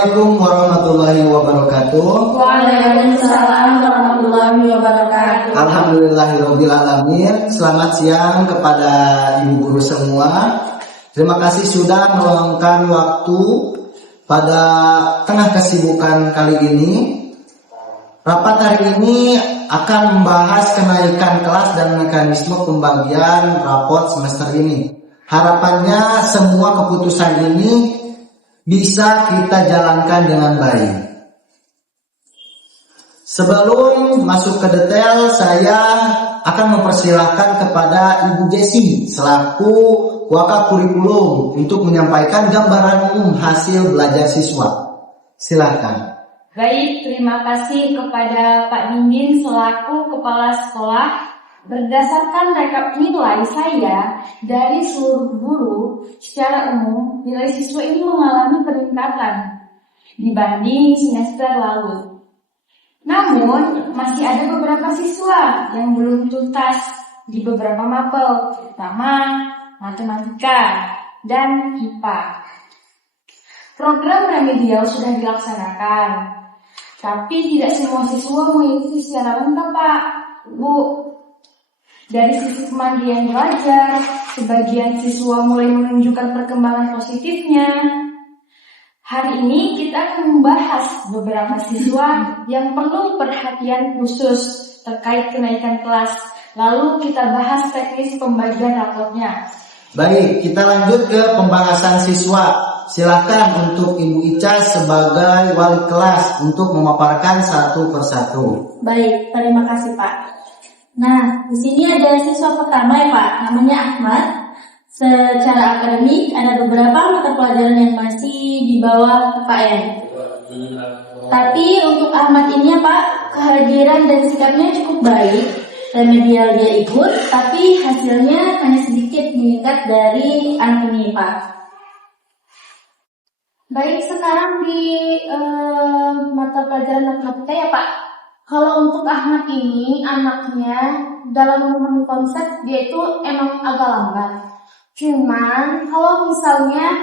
Assalamualaikum warahmatullahi wabarakatuh. Waalaikumsalam warahmatullahi wabarakatuh. Alhamdulillahirabbil alamin. Selamat siang kepada ibu guru semua. Terima kasih sudah meluangkan waktu pada tengah kesibukan kali ini. Rapat hari ini akan membahas kenaikan kelas dan mekanisme pembagian rapot semester ini. Harapannya semua keputusan ini bisa kita jalankan dengan baik. Sebelum masuk ke detail, saya akan mempersilahkan kepada Ibu Jessi selaku Wakil Kurikulum untuk menyampaikan gambaran umum hasil belajar siswa. Silakan. Baik, terima kasih kepada Pak Nindin selaku Kepala Sekolah. Berdasarkan rekap nilai saya dari seluruh guru, secara umum nilai siswa ini mengalami peningkatan dibanding semester lalu. Namun, masih ada beberapa siswa yang belum tuntas di beberapa mapel, terutama matematika dan IPA. Program remedial sudah dilaksanakan, tapi tidak semua siswa mengikuti secara lengkap, Pak, Bu. Dari sisi kemandirian belajar, sebagian siswa mulai menunjukkan perkembangan positifnya. Hari ini kita akan membahas beberapa siswa yang perlu perhatian khusus terkait kenaikan kelas. Lalu kita bahas teknis pembagian rapotnya. Baik, kita lanjut ke pembahasan siswa. Silakan untuk Ibu Ica sebagai wali kelas untuk memaparkan satu persatu. Baik, terima kasih Pak. Nah, di sini ada siswa pertama ya Pak, namanya Ahmad. Secara akademik ada beberapa mata pelajaran yang masih di bawah KKN. Tapi untuk Ahmad ini ya Pak, kehadiran dan sikapnya cukup baik. Remedial dia ikut, tapi hasilnya hanya sedikit meningkat dari anak ini Pak. Baik, sekarang di mata pelajaran matematika ya Pak. Kalau untuk Ahmad ini, anaknya dalam memahami konsep dia itu emang agak lambat. Cuman kalau misalnya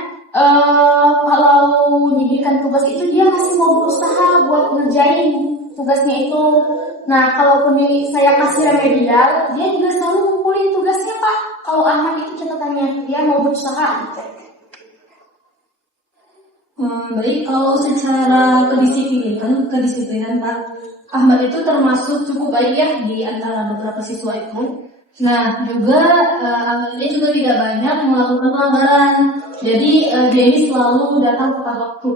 kalau diberikan tugas itu dia masih mau berusaha buat ngerjain tugasnya itu. Nah, kalaupun saya kasih remedial, dia juga selalu ngumpulin tugasnya Pak. Kalau Ahmad itu catatannya dia mau berusaha. Baik, kalau secara kedisiplinan Pak, Ahmad itu termasuk cukup baik ya di antara beberapa siswa itu. Nah, juga dia juga tidak banyak melakukan pelanggaran. Jadi dia ini selalu datang tepat waktu.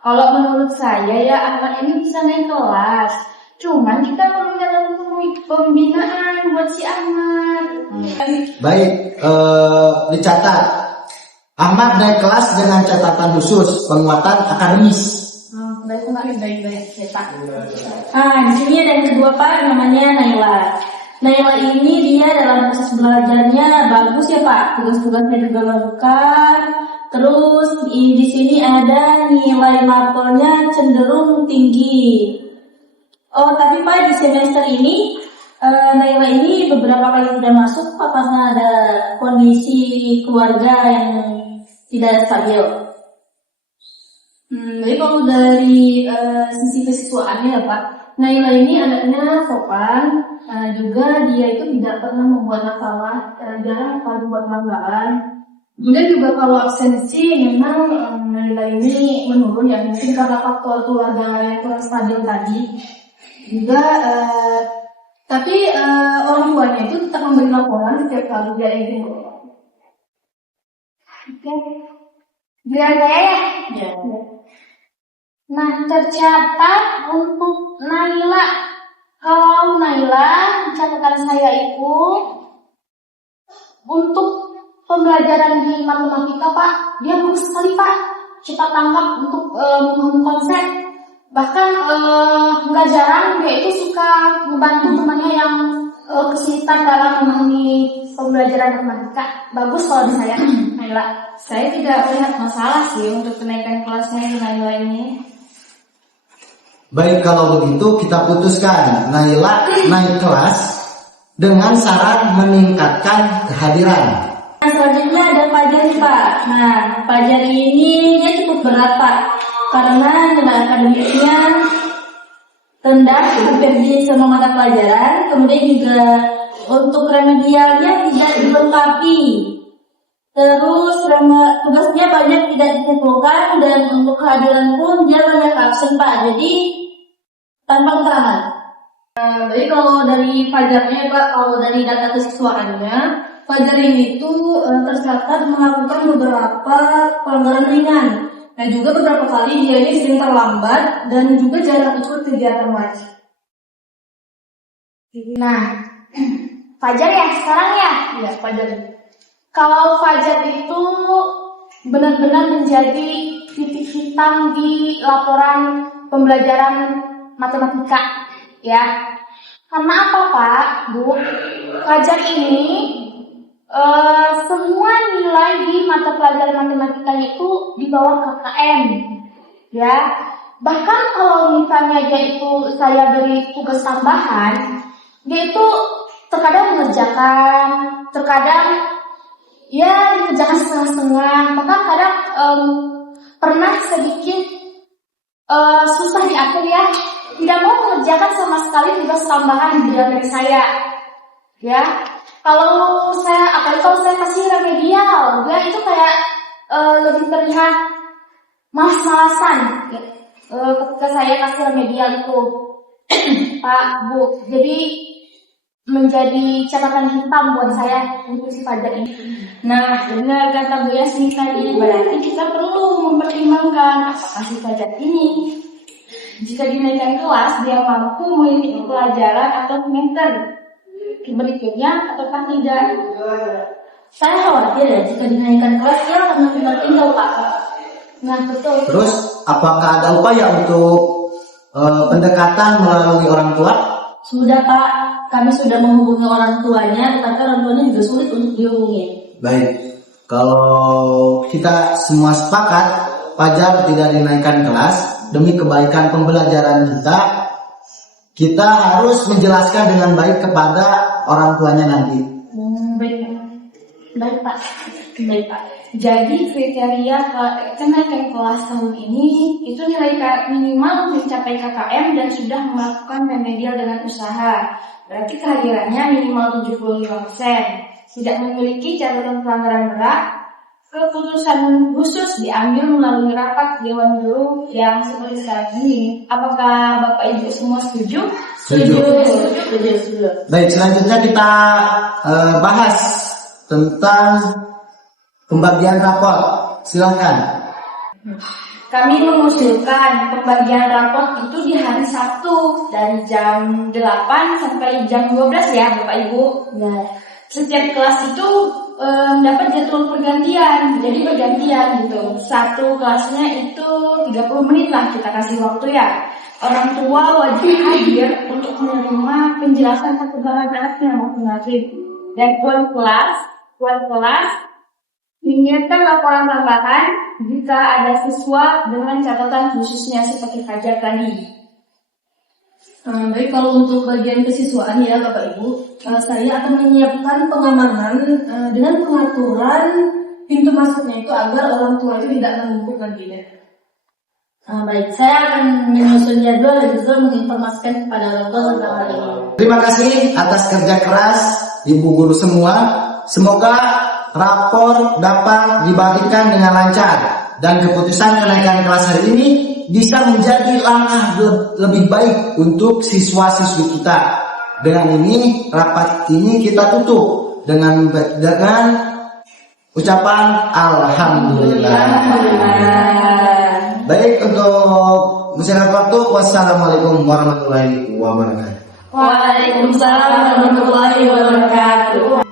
Kalau menurut saya ya Ahmad ini bisa naik kelas. Cuman kita perlu dalam pembinaan buat si Ahmad. Baik, dicatat. Ahmad naik kelas dengan catatan khusus penguatan akademis. Baik, ya Pak. Di sini ada yang kedua Pak, namanya Naila. Naila ini dia dalam proses belajarnya bagus ya Pak, tugas-tugasnya juga lengkap. Terus di sini ada nilai mapelnya cenderung tinggi. Oh, tapi Pak di semester ini Naila ini beberapa kali sudah masuk Pak karena ada kondisi keluarga yang tidak stabil. Jadi kalau dari sisi kesiswaannya ya Pak, Naila ini anaknya sopan, juga dia itu tidak pernah membuat masalah, jarang sekali membuat pelanggaran. Kemudian juga kalau absensi memang Naila ini menurun ya, mungkin karena faktor keluarga yang kurang stabil tadi. Juga tapi orang tuanya itu tetap memberi laporan setiap kali dia ingin. Oke. Biar saya ya. Nah, tercatat untuk Naila. Kalau Naila, catatan saya itu untuk pembelajaran di matematika Pak, dia bagus sekali Pak. Cepat tanggap untuk memahami konsep. Bahkan nggak jarang dia itu suka membantu temannya yang kesulitan dalam memahami pembelajaran matematika. Bagus kalau di saya, Naila. Saya tidak melihat masalah sih untuk kenaikan kelasnya Naila ini. Baik, kalau begitu kita putuskan Naila naik kelas dengan syarat meningkatkan kehadiran. Selanjutnya ada Fajar Pak. Nah, Fajar ini dia cukup berat Pak. karena nilai akademiknya rendah hampir di semua mata pelajaran. Kemudian juga untuk remedialnya tidak dilengkapi. Terus tugasnya banyak tidak dikumpulkan, dan untuk kehadiran pun dia banyak absen Pak. Jadi tanpa keterangan. Jadi kalau dari Fajarnya Pak, kalau dari data kesiswaannya, Fajar ini tuh tercatat melakukan beberapa pelanggaran ringan. Nah juga beberapa kali dia ini sering terlambat dan juga jarang ikut kegiatan wajib. Nah, Fajar ya sekarang ya. Iya Fajar. Kalau Fajar itu benar-benar menjadi titik hitam di laporan pembelajaran matematika, ya. Karena apa Pak, Bu? Fajar ini semua nilai di mata pelajaran matematika itu di bawah KKM, ya. Bahkan kalau misalnya dia itu saya beri tugas tambahan, dia itu terkadang mengerjakan, terkadang ya dikerjakan setengah-setengah, bahkan kadang pernah sedikit susah diatur ya, tidak mau mengerjakan sama sekali tugas tambahan dari saya, ya. Kalau saya, apalagi kalau saya kasih remedial, dia itu kayak lebih terlihat malas-malasan ya, ketika saya kasih remedial itu, Pak, Bu. Jadi menjadi catatan hitam buat saya untuk si Fajar ini. Nah, benar kata Bu Yasmin tadi, berarti kita perlu mempertimbangkan apakah si Fajar ini jika dinaikkan kelas dia mampu mengikuti pelajaran atau semester berikutnya ataukah tidak. Saya khawatir ya jika dinaikkan kelas dia akan tinggal Pak. Nah, betul. Terus apakah ada upaya untuk pendekatan melalui orang tua? Sudah Pak, kami sudah menghubungi orang tuanya, tetapi orang tuanya juga sulit untuk dihubungi. Baik, kalau kita semua sepakat Fajar tidak dinaikkan kelas demi kebaikan pembelajaran kita harus menjelaskan dengan baik kepada orang tuanya nanti. Baik Pak. Baik Pak. Jadi kriteria kenaikan kelas tahun ini itu nilai minimal mencapai KKM dan sudah melakukan remedial dengan usaha. Berarti kehadirannya minimal 75%. Tidak memiliki catatan pelanggaran berat. Keputusan khusus diambil melalui rapat Dewan Guru yang seperti saat ini. Apakah Bapak Ibu semua setuju? Setuju. Setuju. Baik, selanjutnya kita bahas tentang pembagian raport. Silakan. Kami mengusulkan pembagian raport itu di hari Sabtu dari jam 8 sampai jam 12 ya Bapak Ibu. Nah, Setiap kelas itu mendapat jadwal pergantian, jadi bergantian gitu. Satu kelasnya itu 30 menit lah kita kasih waktu ya. Orang tua wajib hadir untuk menerima penjelasan perkembangan anaknya masing-masing. Dan tuan kelas menyiapkan laporan tambahan jika ada siswa dengan catatan khususnya seperti Fajar tadi. baik, kalau untuk bagian kesiswaan ya Bapak Ibu, saya akan menyiapkan pengamanan dengan pengaturan pintu masuknya itu agar orang tua itu tidak menumpuk nantinya. Baik, saya akan menyusun jadwal dan juga menginformasikan kepada orang tua tentang hal ini. Terima kasih atas kerja keras Ibu guru semua. Semoga rapor dapat dibagikan dengan lancar dan keputusan kenaikan kelas hari ini bisa menjadi langkah lebih baik untuk siswa-siswi kita. Dengan ini rapat ini kita tutup dengan ucapan alhamdulillah. Baik, untuk masyarakat waktu, wassalamualaikum warahmatullahi wabarakatuh. Waalaikumsalam warahmatullahi wabarakatuh.